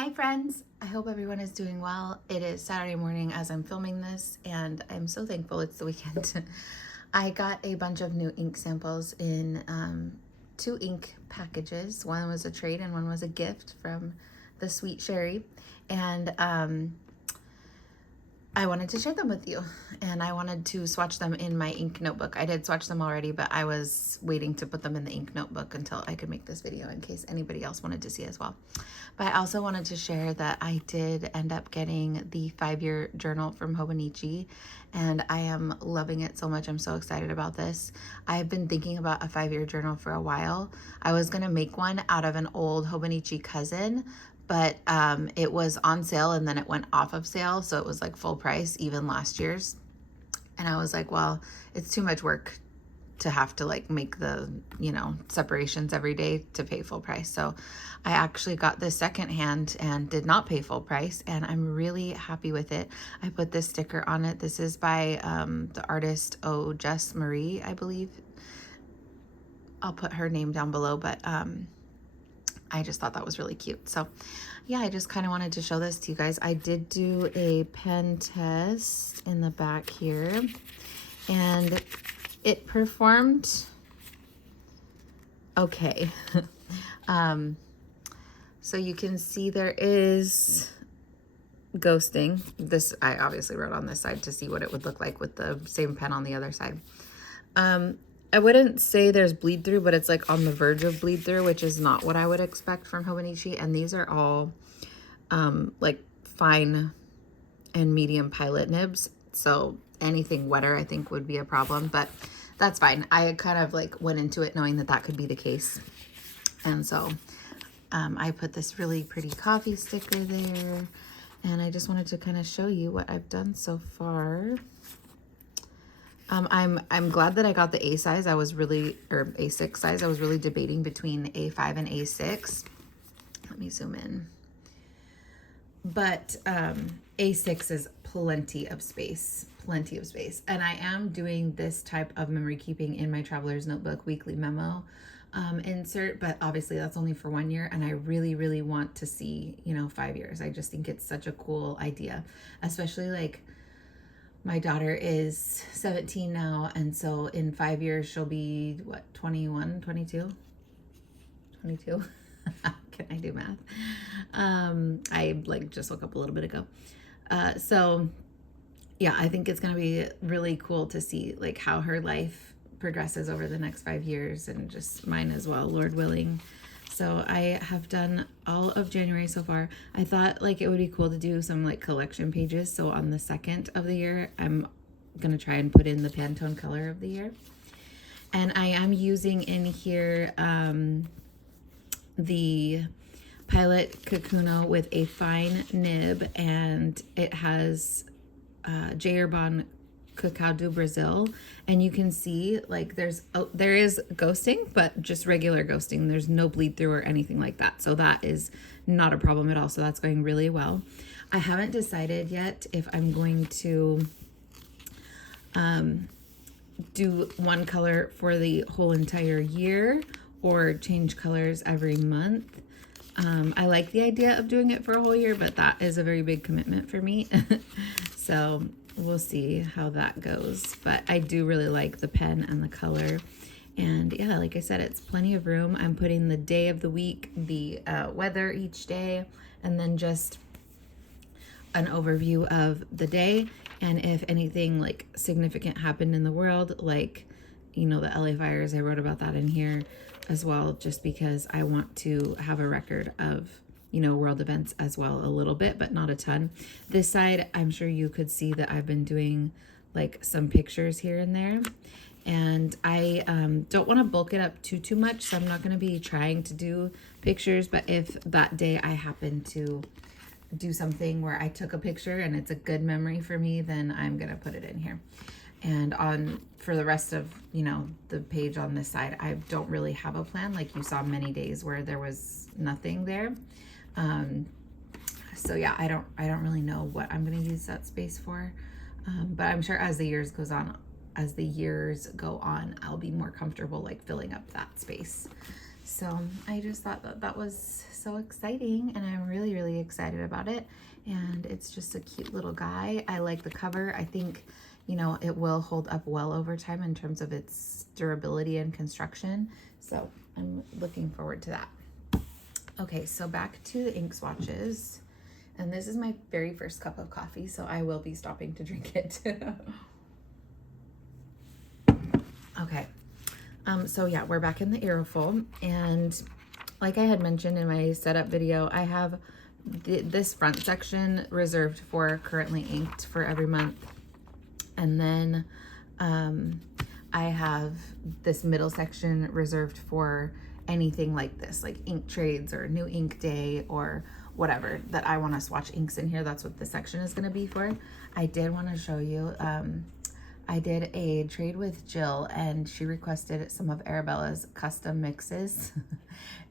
Hi friends, I hope everyone is doing well. It is Saturday morning as I'm filming this and I'm so thankful it's the weekend. I got a bunch of new ink samples in two ink packages. One was a trade and one was a gift from the sweet Cheri. And I wanted to share them with you, and I wanted to swatch them in my ink notebook. I did swatch them already, but I was waiting to put them in the ink notebook until I could make this video in case anybody else wanted to see as well. But I also wanted to share that I did end up getting the 5-year journal from Hobonichi, and I am loving it so much. I'm so excited about this. I've been thinking about a 5-year journal for a while. I was gonna make one out of an old Hobonichi cousin, but it was on sale and then it went off of sale, so it was like full price, even last year's. And I was like, well, it's too much work to have to like make the, separations every day to pay full price. So I actually got this secondhand and did not pay full price, and I'm really happy with it. I put this sticker on it. This is by the artist Jess Marie, I believe. I'll put her name down below, but I just thought that was really cute. So yeah, I just kind of wanted to show this to you guys. I did do a pen test in the back here, and it performed okay. So you can see there is ghosting. This I obviously wrote on this side to see what it would look like with the same pen on the other side. I wouldn't say there's bleed through, but it's like on the verge of bleed through, which is not what I would expect from Hobonichi. And these are all like fine and medium pilot nibs. So anything wetter I think would be a problem, but that's fine. I kind of like went into it knowing that that could be the case. And so I put this really pretty coffee sticker there, and I just wanted to kind of show you what I've done so far. I'm glad that I got the A size. I was really, or A6 size. I was really debating between A5 and A6. Let me zoom in. But A6 is plenty of space. And I am doing this type of memory keeping in my Traveler's Notebook weekly memo insert, but obviously that's only for 1 year, and I really, really want to see, 5 years. I just think it's such a cool idea, especially like my daughter is 17 now, and so in 5 years she'll be what, 21, 22? Can I do math? I like just woke up a little bit ago. So yeah, I think it's gonna be really cool to see like how her life progresses over the next 5 years, and just mine as well, Lord willing. So I have done all of January so far. I thought like it would be cool to do some like collection pages. So on the 2nd of the year, I'm gonna try and put in the Pantone color of the year. And I am using in here the Pilot Kakuno with a fine nib, and it has J. Urban Cacao do Brazil, and you can see like there is ghosting, but just regular ghosting. There's no bleed through or anything like that, so that is not a problem at all. So that's going really well. I haven't decided yet if I'm going to do one color for the whole entire year or change colors every month. I like the idea of doing it for a whole year, but that is a very big commitment for me. So we'll see how that goes. But I do really like the pen and the color. And yeah, like I said, it's plenty of room. I'm putting the day of the week, the weather each day, and then just an overview of the day. And if anything like significant happened in the world, like, the LA fires, I wrote about that in here as well, just because I want to have a record of, world events as well, a little bit, but not a ton. This side, I'm sure you could see that I've been doing like some pictures here and there. And I don't want to bulk it up too much, so I'm not going to be trying to do pictures. But if that day I happen to do something where I took a picture and it's a good memory for me, then I'm going to put it in here. And for the rest of, the page on this side, I don't really have a plan. Like you saw many days where there was nothing there. So yeah, I don't really know what I'm going to use that space for. But I'm sure as the years go on, I'll be more comfortable like filling up that space. So I just thought that was so exciting, and I'm really, really excited excited about it. And it's just a cute little guy. I like the cover. I think, you know, it will hold up well over time in terms of its durability and construction. So I'm looking forward to that. Okay, so back to the ink swatches. And this is my very first cup of coffee, so I will be stopping to drink it. Okay, so yeah, we're back in the aerofol. And like I had mentioned in my setup video, I have this front section reserved for currently inked for every month. And then I have this middle section reserved for anything like this, like ink trades or new ink day or whatever that I want to swatch inks in here. That's what this section is going to be for. I did want to show you, I did a trade with Jill and she requested some of Arabella's custom mixes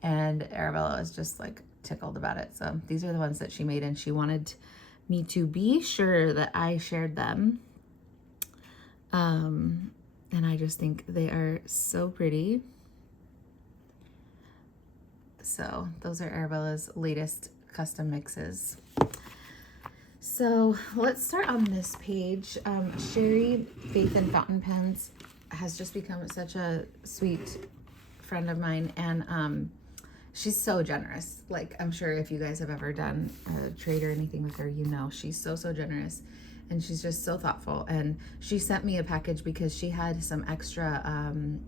and Arabella was just like tickled about it. So these are the ones that she made and she wanted me to be sure that I shared them. And I just think they are so pretty. So those are Arabella's latest custom mixes. So let's start on this page. Cheri Faith and Fountain Pens has just become such a sweet friend of mine, and she's so generous. Like, I'm sure if you guys have ever done a trade or anything with her, you know she's so generous, and she's just so thoughtful. And she sent me a package because she had some extra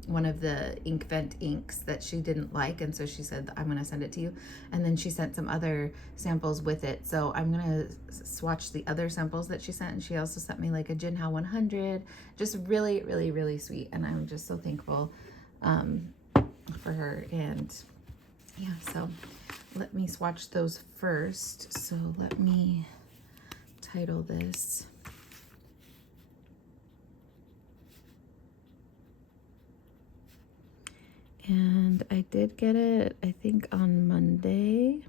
one of the ink vent inks that she didn't like, and so she said, I'm gonna send it to you. And then she sent some other samples with it, so I'm gonna swatch the other samples that she sent. And she also sent me like a Jinhao 100, just really sweet, and I'm just so thankful for her. And yeah, so let me swatch those first. So let me title this. And I did get it, I think, on Monday.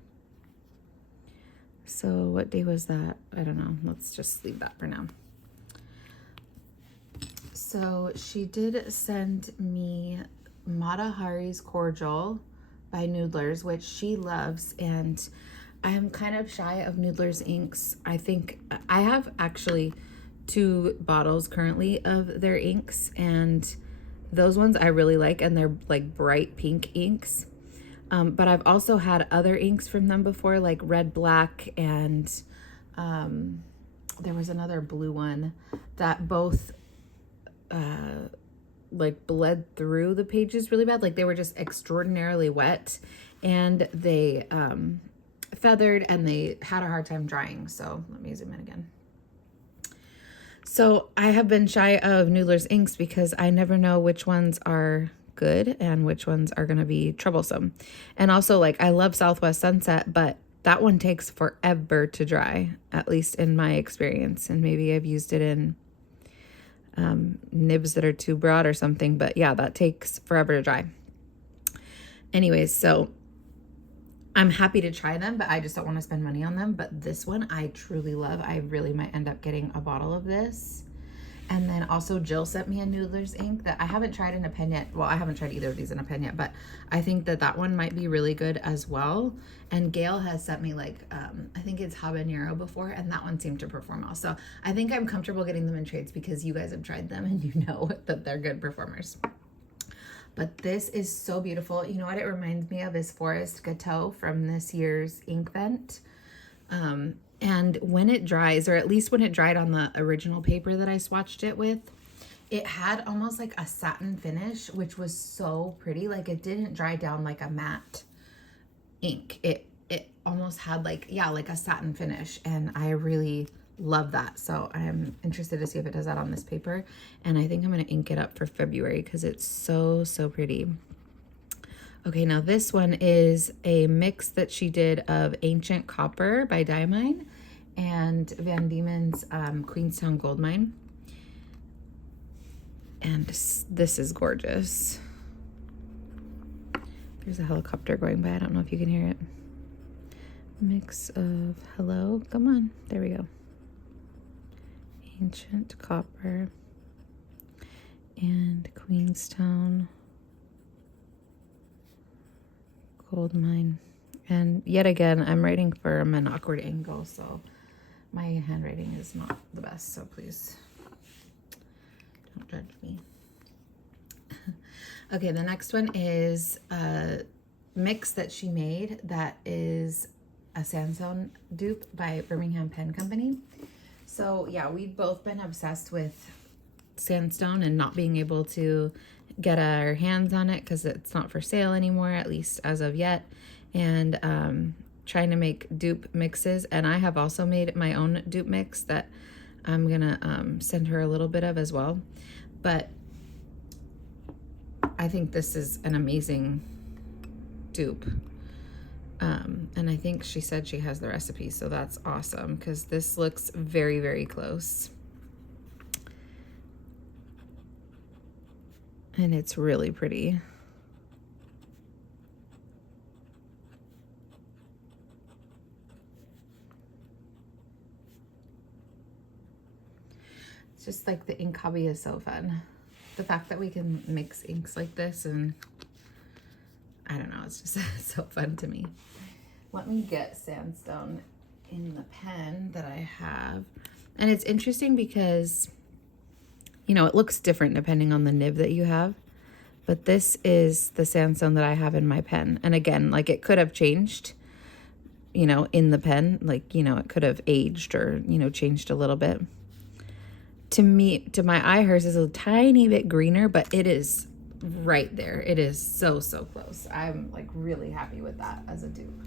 So what day was that? I don't know. Let's just leave that for now. So she did send me Mata Hari's Cordial by Noodlers, which she loves, and I am kind of shy of Noodlers inks. I think I have actually 2 bottles currently of their inks, and those ones I really like, and they're like bright pink inks. But I've also had other inks from them before, like Red Black, and there was another blue one that both like bled through the pages really bad. Like they were just extraordinarily wet, and they feathered, and they had a hard time drying. So let me zoom in again. So I have been shy of Noodler's inks because I never know which ones are good and which ones are going to be troublesome. And also, like, I love Southwest Sunset, but that one takes forever to dry, at least in my experience. And maybe I've used it in nibs that are too broad or something, but yeah, that takes forever to dry. Anyways, so I'm happy to try them, but I just don't want to spend money on them. But this one I truly love. I really might end up getting a bottle of this. And then also Jill sent me a Noodler's ink that I haven't tried in a pen yet. Well, I haven't tried either of these in a pen yet, but I think that that one might be really good as well. And Gail has sent me like, I think it's habanero before, and that one seemed to perform well. So I think I'm comfortable getting them in trades because you guys have tried them and you know that they're good performers. But this is so beautiful. You know what it reminds me of is Forest Gâteau from this year's ink vent. And when it dries, or at least when it dried on the original paper that I swatched it with, it had almost like a satin finish, which was so pretty. Like it didn't dry down like a matte ink. It almost had like, yeah, like a satin finish. And I really love that. So I'm interested to see if it does that on this paper. And I think I'm going to ink it up for February because it's so pretty. Okay, now this one is a mix that she did of Ancient Copper by Diamine and Van Diemen's Queenstown Gold Mine. And this is gorgeous. There's a helicopter going by. I don't know if you can hear it. Mix of, hello, come on, there we go. Ancient Copper and Queenstown Gold Mine. And yet again, I'm writing from an awkward angle, so my handwriting is not the best, so please don't judge me. Okay, the next one is a mix that she made that is a sandstone dupe by Birmingham Pen Company. So yeah, we've both been obsessed with sandstone and not being able to get our hands on it because it's not for sale anymore, at least as of yet. And trying to make dupe mixes. And I have also made my own dupe mix that I'm gonna send her a little bit of as well. But I think this is an amazing dupe. And I think she said she has the recipe, so that's awesome because this looks very, very close. And it's really pretty. It's just like the ink hobby is so fun. The fact that we can mix inks like this, and I don't know, it's just so fun to me. Let me get sandstone in the pen that I have. And it's interesting because, you know, it looks different depending on the nib that you have. But this is the sandstone that I have in my pen. And again, like it could have changed, you know, in the pen. Like, you know, it could have aged or, you know, changed a little bit. To me, to my eye, hers is a tiny bit greener, but it is right there. It is so, so close. I'm like really happy with that as a dupe.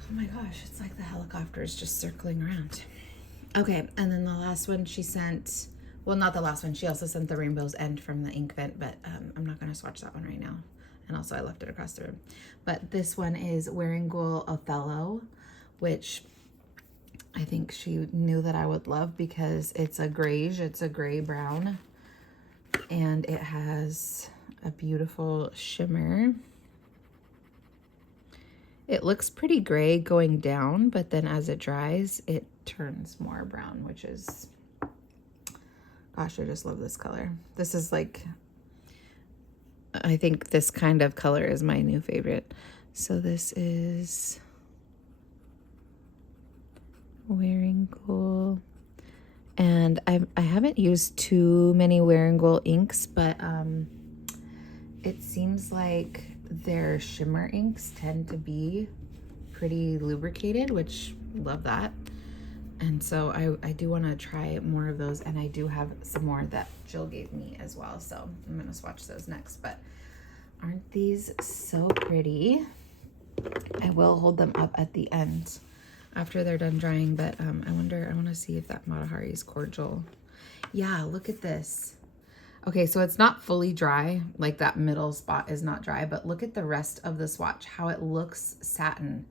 Oh my gosh, it's like the helicopter is just circling around. Okay, and then the last one she sent, well, not the last one, she also sent the Rainbow's End from the ink vent, but I'm not gonna swatch that one right now. And also I left it across the room. But this one is Wearingeul Othello, which I think she knew that I would love because it's a grayish, it's a gray brown, and it has a beautiful shimmer. It looks pretty gray going down, but then as it dries, it turns more brown, which is, gosh, I just love this color. This is like, I think this kind of color is my new favorite. So this is Wearingeul, and I haven't used too many Wearingeul inks, but it seems like their shimmer inks tend to be pretty lubricated, which love that. And so I do want to try more of those, and I do have some more that Jill gave me as well, so I'm gonna swatch those next. But aren't these so pretty? I will hold them up at the end after they're done drying, but I want to see if that Matahari is cordial. Yeah, look at this. Okay, so it's not fully dry, like that middle spot is not dry, but look at the rest of the swatch, how it looks satin.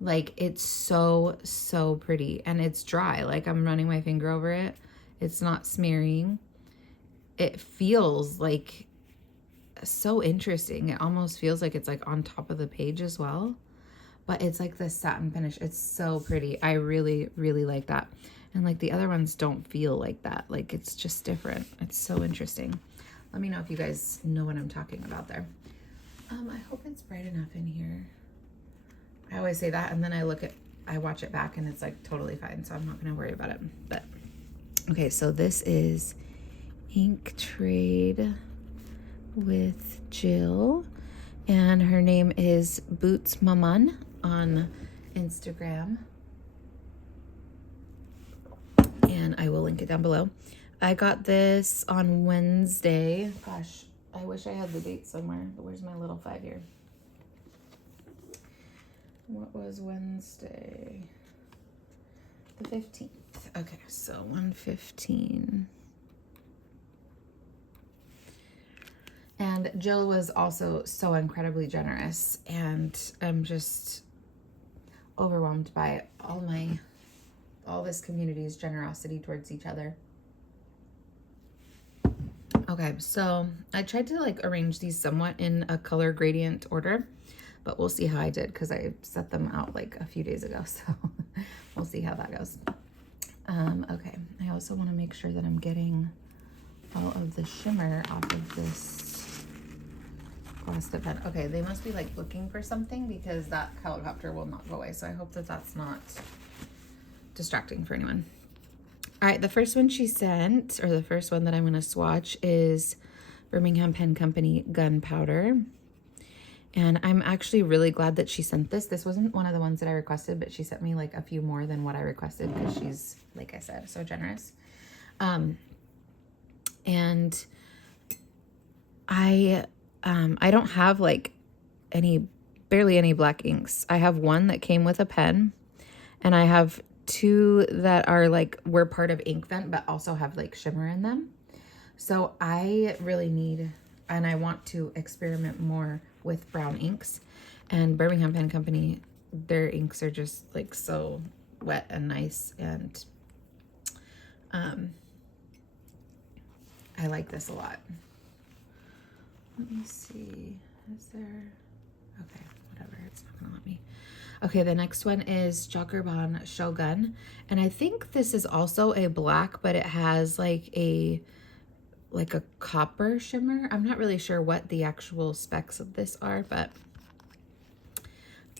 Like it's so, so pretty, and it's dry. Like I'm running my finger over it. It's not smearing. It feels like so interesting. It almost feels like it's like on top of the page as well. But it's like this satin finish. It's so pretty. I really, really like that. And like the other ones don't feel like that. Like it's just different. It's so interesting. Let me know if you guys know what I'm talking about there. I hope it's bright enough in here. I always say that, and then I watch it back and it's like totally fine. So I'm not gonna worry about it. But okay, so this is Ink Trade with Jill, and her name is Boots Maman on Instagram, and I will link it down below. I got this on Wednesday. Gosh, I wish I had the date somewhere. Where's my little 5 here? What was Wednesday? The 15th. Okay, so 1/15. And Jill was also so incredibly generous, and I'm just overwhelmed by all this community's generosity towards each other. Okay, so I tried to like arrange these somewhat in a color gradient order, but we'll see how I did because I set them out like a few days ago, so we'll see how that goes. Okay, I also want to make sure that I'm getting all of the shimmer off of this lost a pen. Okay, they must be like looking for something because that helicopter will not go away. So I hope that that's not distracting for anyone. All right, the first one she sent, or the first one that I'm going to swatch, is Birmingham Pen Company Gunpowder. And I'm actually really glad that she sent this. This wasn't one of the ones that I requested, but she sent me like a few more than what I requested because she's, like I said, so generous. And I don't have like barely any black inks. I have one that came with a pen, and I have two that are like, were part of Ink Vent, but also have like shimmer in them. So I really need, and I want to experiment more with brown inks. And Birmingham Pen Company, their inks are just like so wet and nice, and I like this a lot. Let me see, is there, okay, whatever, it's not gonna let me. Okay, the next one is Jacquerbon Shogun, and I think this is also a black, but it has like a copper shimmer. I'm not really sure what the actual specs of this are, but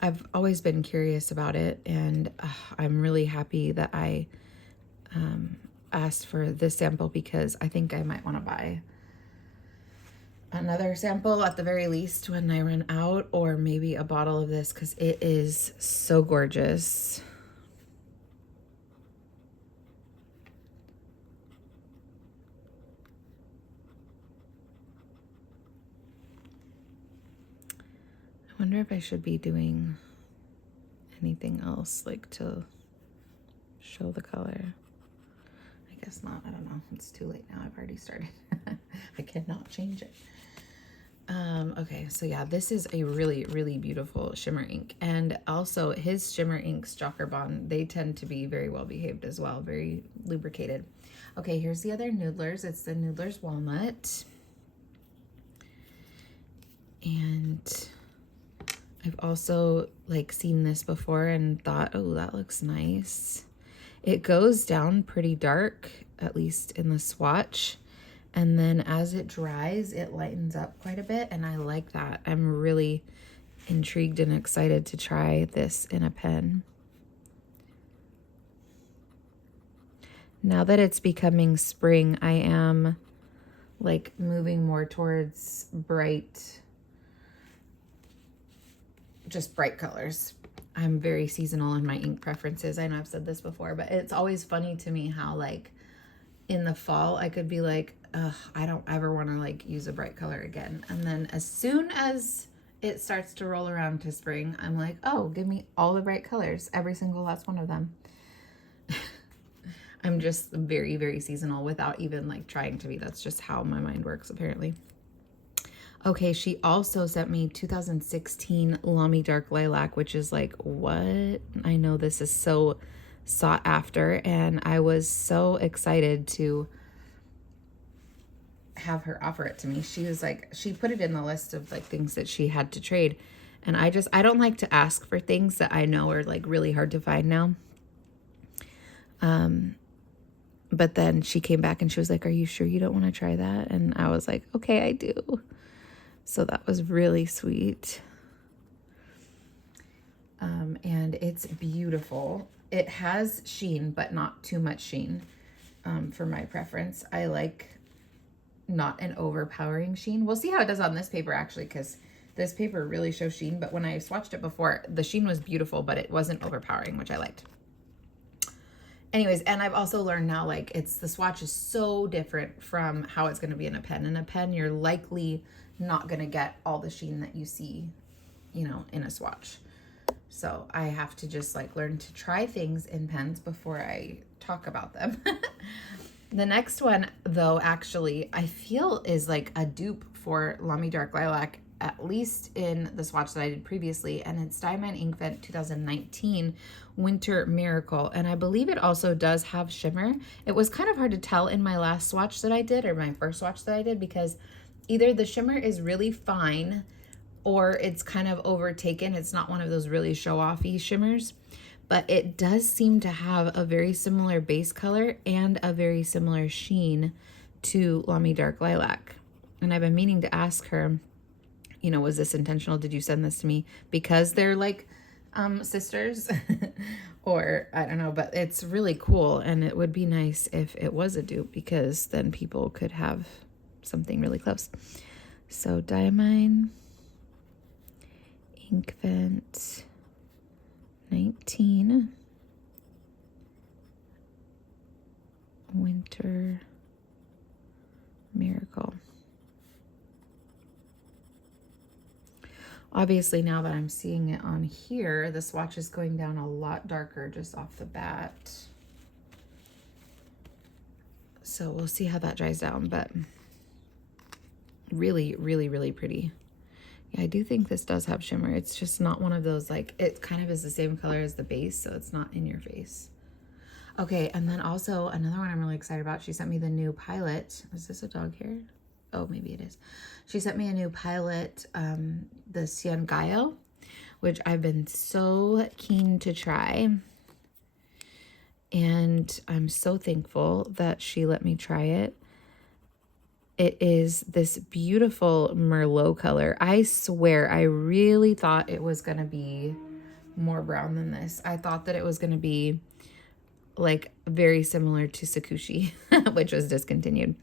I've always been curious about it, and I'm really happy that I asked for this sample because I think I might want to buy another sample at the very least when I run out, or maybe a bottle of this because it is so gorgeous. I wonder if I should be doing anything else like to show the color. I guess not. I don't know. It's too late now. I've already started. I cannot change it. Okay, so yeah, this is a really, really beautiful shimmer ink. And also his shimmer inks, Jacquerbon, they tend to be very well behaved as well, very lubricated. Okay, here's the other Noodlers. It's the Noodlers Walnut. And I've also like seen this before and thought, oh, that looks nice. It goes down pretty dark, at least in the swatch. And then as it dries, it lightens up quite a bit, and I like that. I'm really intrigued and excited to try this in a pen. Now that it's becoming spring, I am like moving more towards just bright colors. I'm very seasonal in my ink preferences. I know I've said this before, but it's always funny to me how like in the fall I could be like, ugh, I don't ever want to like use a bright color again. And then as soon as it starts to roll around to spring, I'm like, oh, give me all the bright colors, every single last one of them. I'm just very, very seasonal without even like trying to be. That's just how my mind works apparently. Okay, she also sent me 2016 Lamy Dark Lilac, which is like, what? I know this is so sought after, and I was so excited to have her offer it to me. She was like, she put it in the list of like things that she had to trade, and I don't like to ask for things that I know are like really hard to find now. But then she came back and she was like, are you sure you don't want to try that? And I was like, okay, I do. So that was really sweet. And it's beautiful. It has sheen, but not too much sheen for my preference. I like not an overpowering sheen. We'll see how it does on this paper actually, because this paper really shows sheen, but when I swatched it before, the sheen was beautiful, but it wasn't overpowering, which I liked. Anyways, and I've also learned now, like, the swatch is so different from how it's going to be in a pen. In a pen, you're likely not going to get all the sheen that you see, you know, in a swatch. So I have to just like learn to try things in pens before I talk about them. The next one, though, actually, I feel is like a dupe for Lamy Dark Lilac, at least in the swatch that I did previously, and it's Diamond Ink Vent 2019 Winter Miracle, and I believe it also does have shimmer. It was kind of hard to tell in my last swatch that I did, or my first swatch that I did, because either the shimmer is really fine or it's kind of overtaken. It's not one of those really show-offy shimmers, but it does seem to have a very similar base color and a very similar sheen to Lamy Dark Lilac. And I've been meaning to ask her, you know, was this intentional? Did you send this to me because they're like sisters? Or I don't know, but it's really cool, and it would be nice if it was a dupe, because then people could have something really close. So Diamine, Ink Vent 19, Winter Miracle. Obviously, now that I'm seeing it on here, the swatch is going down a lot darker just off the bat. So we'll see how that dries down, but really, really, really pretty. Yeah, I do think this does have shimmer. It's just not one of those, like, it kind of is the same color as the base, so it's not in your face. Okay, and then also another one I'm really excited about. She sent me the new Pilot. Is this a dog hair? Oh, maybe it is. She sent me a new Pilot, the Ciangallo, which I've been so keen to try. And I'm so thankful that she let me try it. It is this beautiful Merlot color. I swear, I really thought it was going to be more brown than this. I thought that it was going to be like very similar to Sakushi, which was discontinued.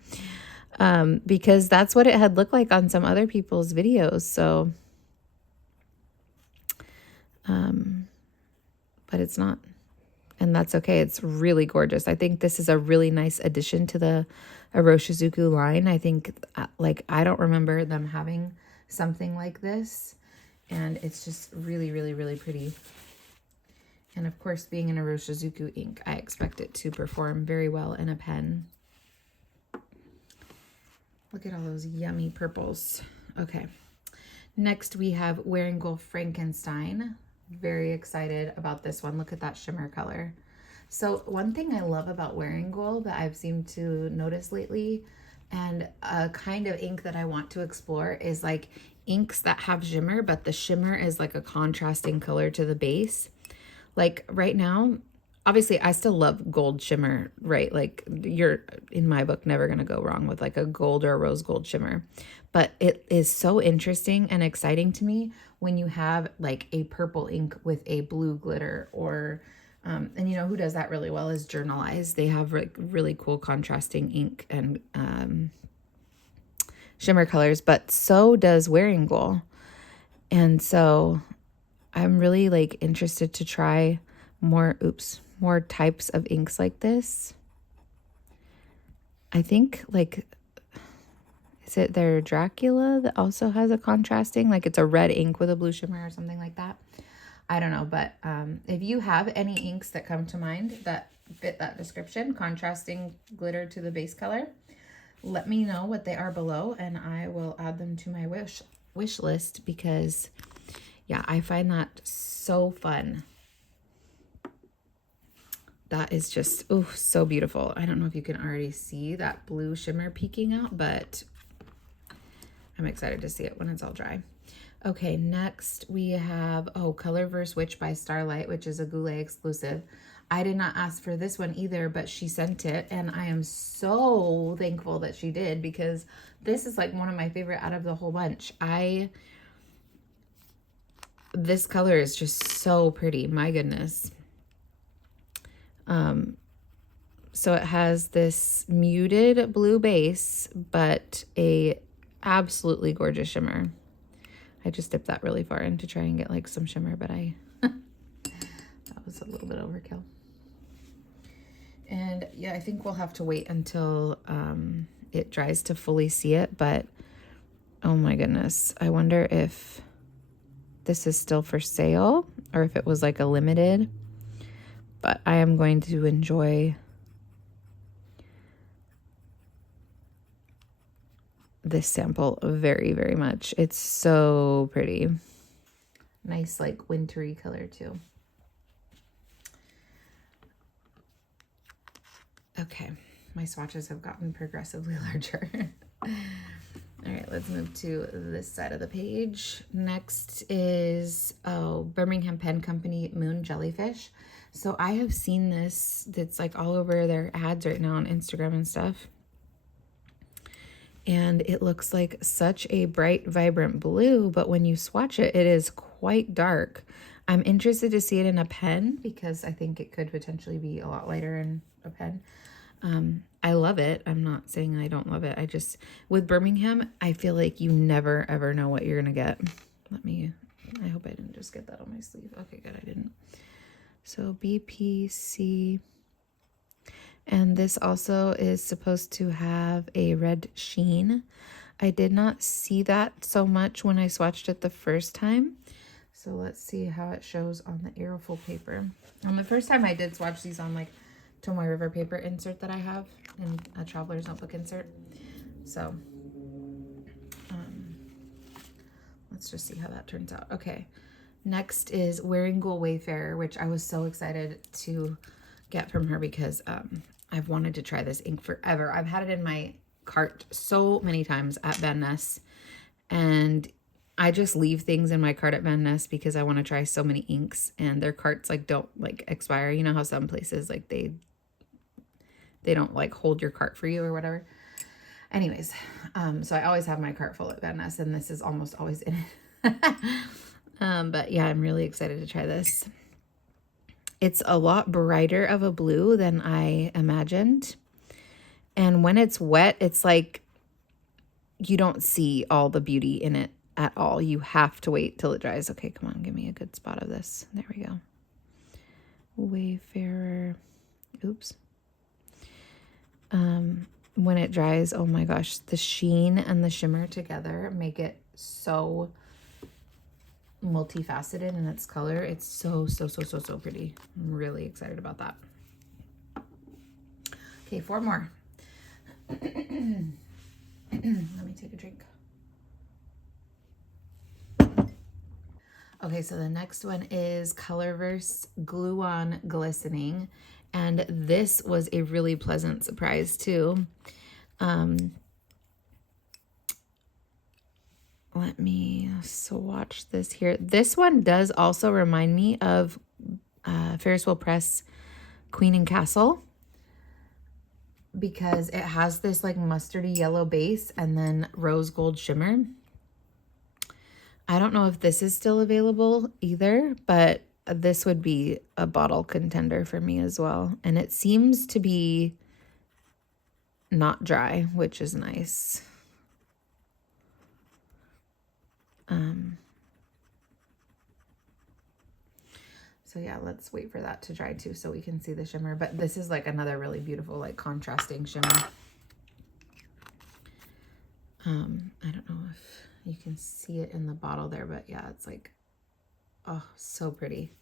Because that's what it had looked like on some other people's videos. So, but it's not, and that's okay. It's really gorgeous. I think this is a really nice addition to the Iroshizuku line. I think, like, I don't remember them having something like this, and it's just really, really, really pretty. And of course, being an Iroshizuku ink, I expect it to perform very well in a pen. Look at all those yummy purples. Okay. Next, we have Wearing Gold Frankenstein. Very excited about this one. Look at that shimmer color. So one thing I love about Wearing Gold that I've seemed to notice lately, and a kind of ink that I want to explore, is like inks that have shimmer, but the shimmer is like a contrasting color to the base. Like right now, obviously, I still love gold shimmer, right? Like, you're, in my book, never going to go wrong with like a gold or a rose gold shimmer. But it is so interesting and exciting to me when you have like a purple ink with a blue glitter, or, and you know who does that really well is Journalize. They have like really cool contrasting ink and shimmer colors, but so does Wearing Gold. And so I'm really like interested to try more types of inks like this. I think, like, is it their Dracula that also has a contrasting, like it's a red ink with a blue shimmer or something like that? I don't know, but if you have any inks that come to mind that fit that description, contrasting glitter to the base color, let me know what they are below, and I will add them to my wish list, because yeah, I find that so fun. That is just, oh, so beautiful. I don't know if you can already see that blue shimmer peeking out, but I'm excited to see it when it's all dry. Okay, next we have, Colorverse Witch by Starlight, which is a Goulet exclusive. I did not ask for this one either, but she sent it, and I am so thankful that she did, because this is like one of my favorite out of the whole bunch. This color is just so pretty. My goodness. So it has this muted blue base, but a absolutely gorgeous shimmer. I just dipped that really far in to try and get like some shimmer, but that was a little bit overkill. And yeah, I think we'll have to wait until it dries to fully see it, but oh my goodness. I wonder if this is still for sale or if it was like a limited, but I am going to enjoy this sample very, very much. It's so pretty. Nice, like wintry color too. Okay, my swatches have gotten progressively larger. All right, let's move to this side of the page. Next is, Birmingham Pen Company Moon Jellyfish. So I have seen this, it's like all over their ads right now on Instagram and stuff. and it looks like such a bright, vibrant blue, but when you swatch it, it is quite dark. I'm interested to see it in a pen because I think it could potentially be a lot lighter in a pen. I love it. I'm not saying I don't love it. I just, with Birmingham, I feel like you never ever know what you're gonna get. I hope I didn't just get that on my sleeve. Okay, good, I didn't. So BPC. And this also is supposed to have a red sheen. I did not see that so much when I swatched it the first time. So let's see how it shows on the Aerofil paper. And the first time I did swatch these on like Tomoe River paper insert that I have in a traveler's notebook insert. So let's just see how that turns out. Okay, next is Wearing Gold Wayfarer, which I was so excited to get from her because I've wanted to try this ink forever. I've had it in my cart so many times at Van Ness, and I just leave things in my cart at Van Ness because I want to try so many inks, and their carts like don't like expire. You know how some places like they don't like hold your cart for you or whatever. Anyways, so I always have my cart full at Van Ness, and this is almost always in it. But yeah, I'm really excited to try this. It's a lot brighter of a blue than I imagined. And when it's wet, it's like you don't see all the beauty in it at all. You have to wait till it dries. Okay, come on, give me a good spot of this. There we go. Wayfarer. Oops. When it dries, oh my gosh, the sheen and the shimmer together make it so multifaceted in its color. It's so pretty. I'm really excited about that. Okay, 4 more. Let me take a drink. Okay, so the next one is Colorverse Glue On Glistening, and this was a really pleasant surprise too. Let me swatch this here. This one does also remind me of Ferris Wheel Press Queen and Castle, because it has this like mustardy yellow base and then rose gold shimmer. I don't know if this is still available either, but this would be a bottle contender for me as well. And it seems to be not dry, which is nice. So yeah, let's wait for that to dry too so we can see the shimmer. But this is like another really beautiful like contrasting shimmer. I don't know if you can see it in the bottle there, but yeah, it's like, oh, so pretty.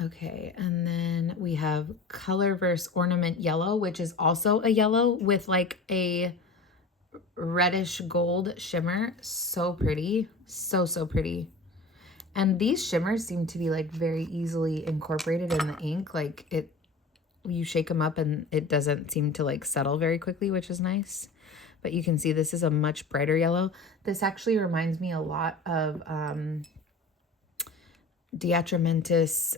Okay, and then we have Colorverse Ornament Yellow, which is also a yellow with like a reddish gold shimmer. So pretty, so pretty. And these shimmers seem to be like very easily incorporated in the ink. Like you shake them up and it doesn't seem to like settle very quickly, which is nice. But you can see this is a much brighter yellow. This actually reminds me a lot of Diatramentis.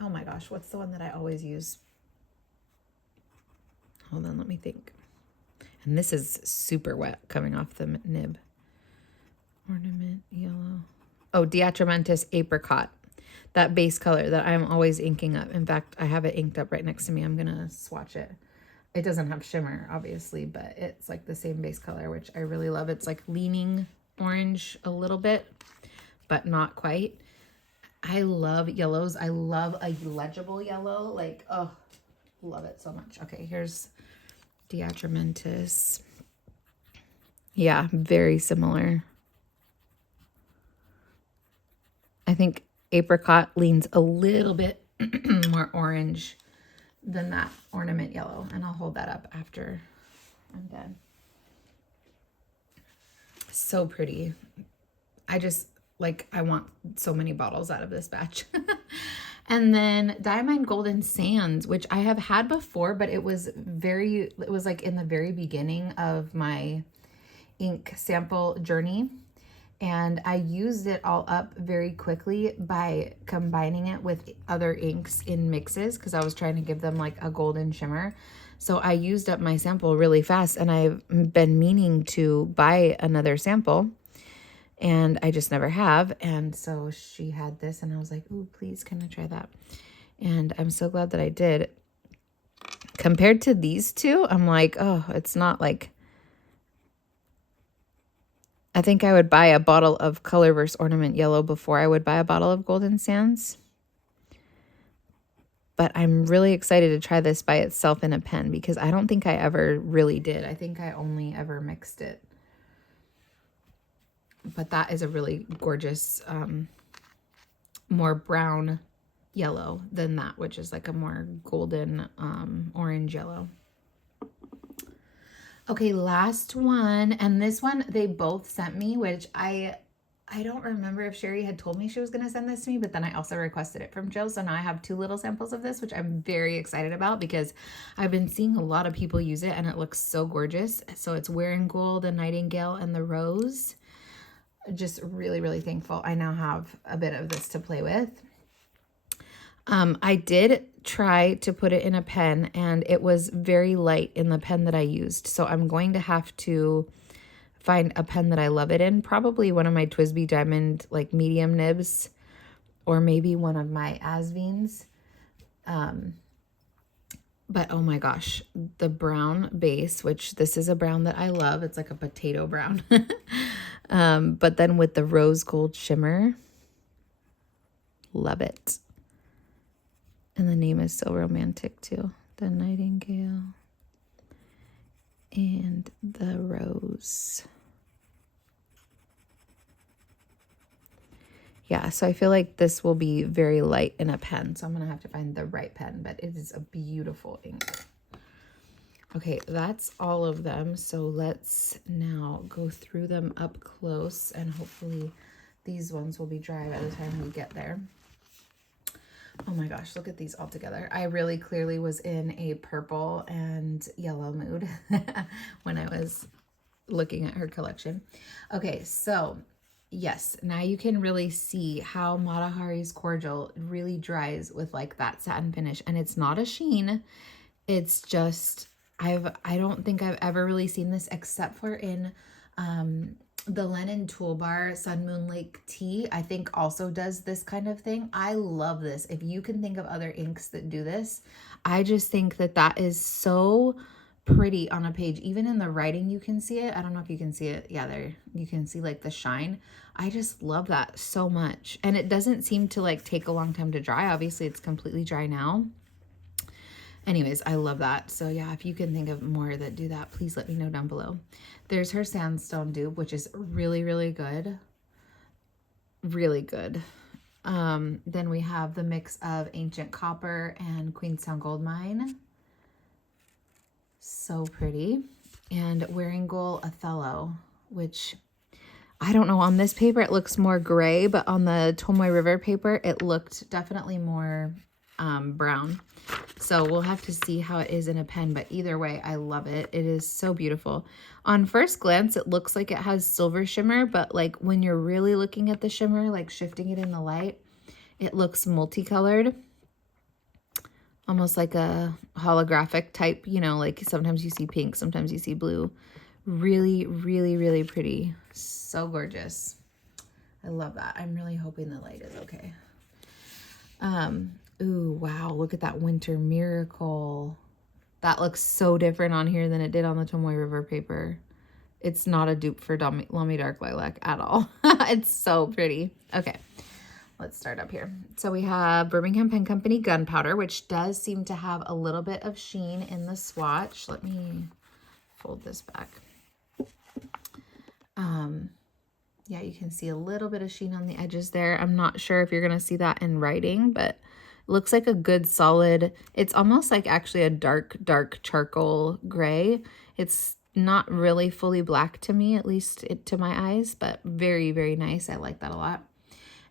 Oh my gosh, what's the one that I always use? Hold on, let me think. And this is super wet coming off the nib. Ornament Yellow. Oh, Diatramentis Apricot. That base color that I'm always inking up. In fact, I have it inked up right next to me. I'm going to swatch it. It doesn't have shimmer, obviously, but it's like the same base color, which I really love. It's like leaning orange a little bit, but not quite. I love yellows. I love a legible yellow. Like, oh, love it so much. Okay, here's Diatramentis. Yeah, very similar. I think Apricot leans a little bit more orange than that Ornament Yellow. And I'll hold that up after I'm done. So pretty. I just, like, I want so many bottles out of this batch. And then Diamond Golden Sands, which I have had before, but it was like in the very beginning of my ink sample journey. And I used it all up very quickly by combining it with other inks in mixes because I was trying to give them like a golden shimmer. So I used up my sample really fast, and I've been meaning to buy another sample, and I just never have. And so she had this, and I was like, "Ooh, please, can I try that?" And I'm so glad that I did. Compared to these two, I'm like, oh, it's not like, I think I would buy a bottle of Colorverse Ornament Yellow before I would buy a bottle of Golden Sands. But I'm really excited to try this by itself in a pen, because I don't think I ever really did. I think I only ever mixed it. But that is a really gorgeous, more brown yellow than that, which is like a more golden orange yellow. Okay, last one. And this one they both sent me, which I don't remember if Cheri had told me she was going to send this to me, but then I also requested it from Jill. So now I have 2 little samples of this, which I'm very excited about because I've been seeing a lot of people use it and it looks so gorgeous. So it's Wearing Gold, the Nightingale, and the Rose. Just really, really thankful I now have a bit of this to play with. I did try to put it in a pen, and it was very light in the pen that I used. So I'm going to have to find a pen that I love it in, probably one of my TWSBI Diamond like medium nibs, or maybe one of my Asvines. But oh my gosh, the brown base, which this is a brown that I love. It's like a potato brown. But then with the rose gold shimmer, love it. And the name is so romantic too. The Nightingale and the Rose. Yeah, so I feel like this will be very light in a pen. So I'm going to have to find the right pen, but it is a beautiful ink. Okay, that's all of them. So let's now go through them up close, and hopefully these ones will be dry by the time we get there. Oh my gosh, look at these all together. I really clearly was in a purple and yellow mood when I was looking at her collection. Okay, so yes, now you can really see how Mata Hari's Cordial really dries with like that satin finish. And it's not a sheen. It's just, I don't think I've ever really seen this except for in the Lennon Toolbar Sun Moon Lake Tea. I think also does this kind of thing. I love this. If you can think of other inks that do this, I just think that that is so pretty on a page. Even in the writing you can see it. I don't know if you can see it. Yeah, there you can see like the shine. I just love that so much. And it doesn't seem to like take a long time to dry. Obviously it's completely dry now. Anyways, I love that. So yeah, if you can think of more that do that, please let me know down below. There's her Sandstone dupe, which is really, really good. Really good. Then we have the mix of Ancient Copper and Queenstown Gold Mine. So pretty. And Wearing Gold Othello, which I don't know, on this paper it looks more gray, but on the Tomoe River paper it looked definitely more brown. So we'll have to see how it is in a pen, but either way, I love it. It is so beautiful. On first glance, it looks like it has silver shimmer, but like when you're really looking at the shimmer, like shifting it in the light, it looks multicolored. Almost like a holographic type, you know, like sometimes you see pink, sometimes you see blue. Really, really, really pretty. So gorgeous. I love that. I'm really hoping the light is okay. Ooh, wow, look at that Winter Miracle. That looks so different on here than it did on the Tomoe River paper. It's not a dupe for Lummy Dark Lilac at all. It's so pretty. Okay, let's start up here. So we have Birmingham Pen Company Gunpowder, which does seem to have a little bit of sheen in the swatch. Let me fold this back. Yeah, you can see a little bit of sheen on the edges there. I'm not sure if you're going to see that in writing, but it looks like a good solid, it's almost like actually a dark, dark charcoal gray. It's not really fully black to me, at least to my eyes, but very, very nice. I like that a lot.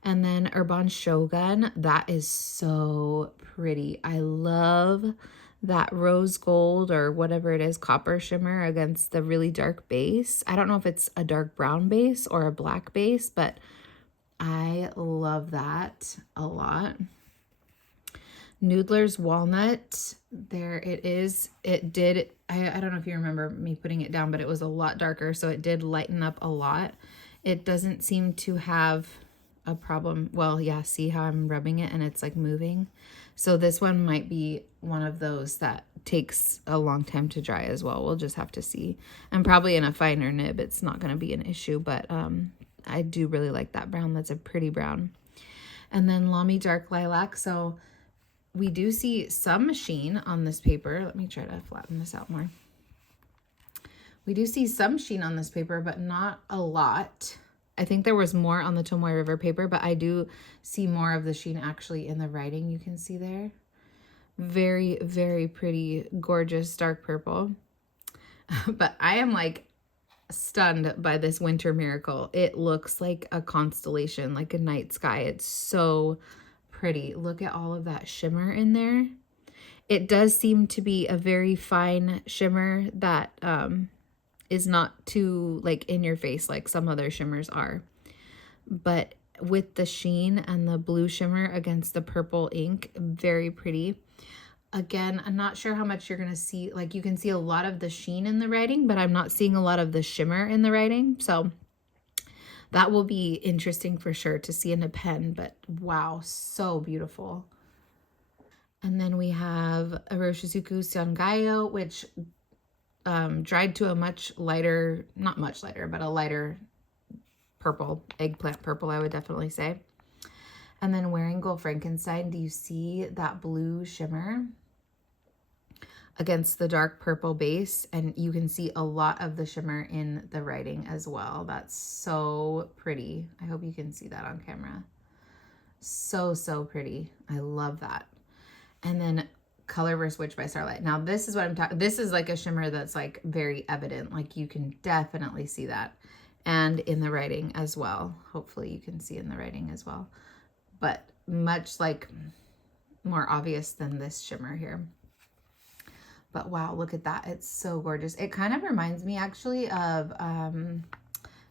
And then Urban Shogun, that is so pretty. I love that rose gold or whatever it is, copper shimmer against the really dark base. I don't know if it's a dark brown base or a black base, but I love that a lot. Noodler's Walnut. There it is. It did, I don't know if you remember me putting it down, but it was a lot darker, so it did lighten up a lot. It doesn't seem to have a problem. Well, yeah, see how I'm rubbing it and it's like moving. So this one might be one of those that takes a long time to dry as well. We'll just have to see. And probably in a finer nib, it's not going to be an issue, but I do really like that brown. That's a pretty brown. And then Lamy Dark Lilac. So we do see some sheen on this paper. Let me try to flatten this out more. We do see some sheen on this paper, but not a lot. I think there was more on the Tomoe River paper, but I do see more of the sheen actually in the writing. You can see there. Very, very pretty, gorgeous dark purple. But I am like stunned by this Winter Miracle. It looks like a constellation, like a night sky. It's so pretty. Look at all of that shimmer in there. It does seem to be a very fine shimmer that is not too like in your face like some other shimmers are. But with the sheen and the blue shimmer against the purple ink, very pretty. Again, I'm not sure how much you're going to see. Like you can see a lot of the sheen in the writing, but I'm not seeing a lot of the shimmer in the writing. So that will be interesting for sure to see in a pen, but wow, so beautiful. And then we have Iroshizuku Sangayo, which dried to a much lighter, not much lighter, but a lighter purple, eggplant purple, I would definitely say. And then Wearing Gold Frankenstein, do you see that blue shimmer against the dark purple base? And you can see a lot of the shimmer in the writing as well. That's so pretty. I hope you can see that on camera. So, so pretty. I love that. And then Colorverse Witch by Starlight. Now this is what I'm talking, this is like a shimmer that's like very evident. Like you can definitely see that. And in the writing as well. Hopefully you can see in the writing as well. But much like more obvious than this shimmer here. But wow, look at that. It's so gorgeous. It kind of reminds me actually of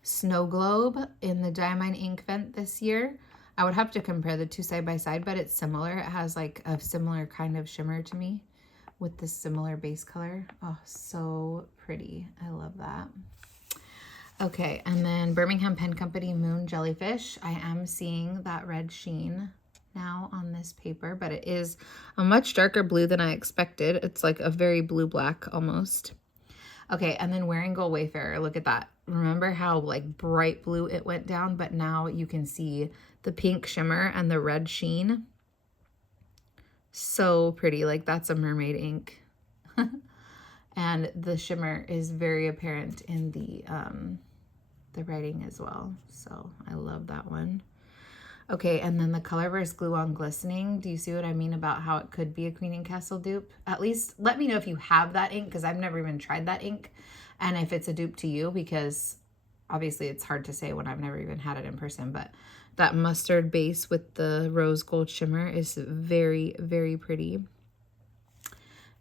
Snow Globe in the Diamine ink vent this year. I would have to compare the two side by side, but it's similar. It has like a similar kind of shimmer to me with this similar base color. Oh, so pretty. I love that. Okay, and then Birmingham Pen Company Moon Jellyfish. I am seeing that red sheen now on this paper, but it is a much darker blue than I expected. It's like a very blue-black almost. Okay, and then Wearing Gold Wayfarer. Look at that. Remember how like bright blue it went down, but now you can see the pink shimmer and the red sheen. So pretty. Like that's a mermaid ink. And the shimmer is very apparent in the writing as well. So I love that one. Okay, and then the Colorverse Glue On Glistening. Do you see what I mean about how it could be a Queen and Castle dupe? At least let me know if you have that ink, because I've never even tried that ink, and if it's a dupe to you, because obviously it's hard to say when I've never even had it in person, but that mustard base with the rose gold shimmer is very, very pretty.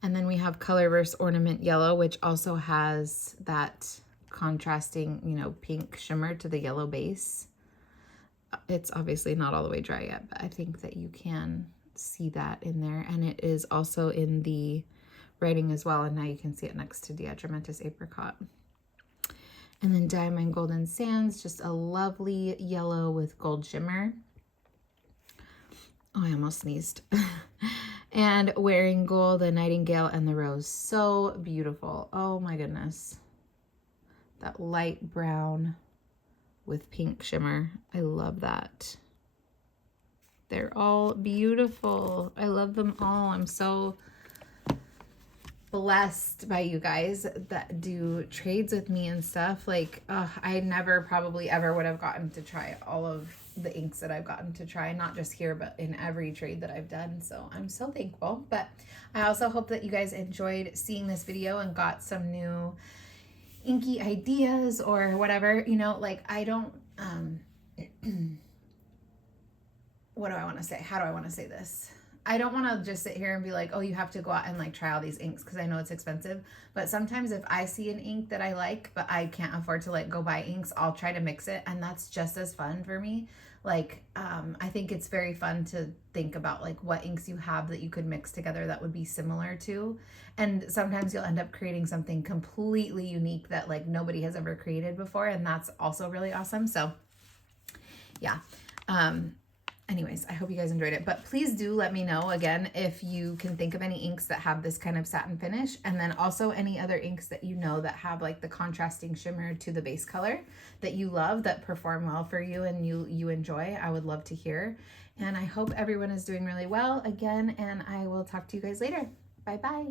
And then we have Colorverse Ornament Yellow, which also has that contrasting, you know, pink shimmer to the yellow base. It's obviously not all the way dry yet, but I think that you can see that in there. And it is also in the writing as well. And now you can see it next to Diatramentus Apricot. And then Diamond Golden Sands, just a lovely yellow with gold shimmer. Oh, I almost sneezed. And Wearing Gold, the Nightingale and the Rose. So beautiful. Oh my goodness. That light brown with pink shimmer. I love that. They're all beautiful. I love them all. I'm so blessed by you guys that do trades with me and stuff. Like, I never probably ever would have gotten to try all of the inks that I've gotten to try, not just here, but in every trade that I've done. So I'm so thankful. But I also hope that you guys enjoyed seeing this video and got some new inky ideas or whatever, you know, like I don't, what do I want to say? How do I want to say this? I don't want to just sit here and be like, oh, you have to go out and like try all these inks, because I know it's expensive. But sometimes if I see an ink that I like, but I can't afford to like go buy inks, I'll try to mix it. And that's just as fun for me. Like, I think it's very fun to think about like what inks you have that you could mix together that would be similar to. And sometimes you'll end up creating something completely unique that like nobody has ever created before. And that's also really awesome. So yeah. Anyways, I hope you guys enjoyed it, but please do let me know again if you can think of any inks that have this kind of satin finish, and then also any other inks that you know that have like the contrasting shimmer to the base color that you love, that perform well for you and you enjoy. I would love to hear. And I hope everyone is doing really well again, and I will talk to you guys later. Bye bye.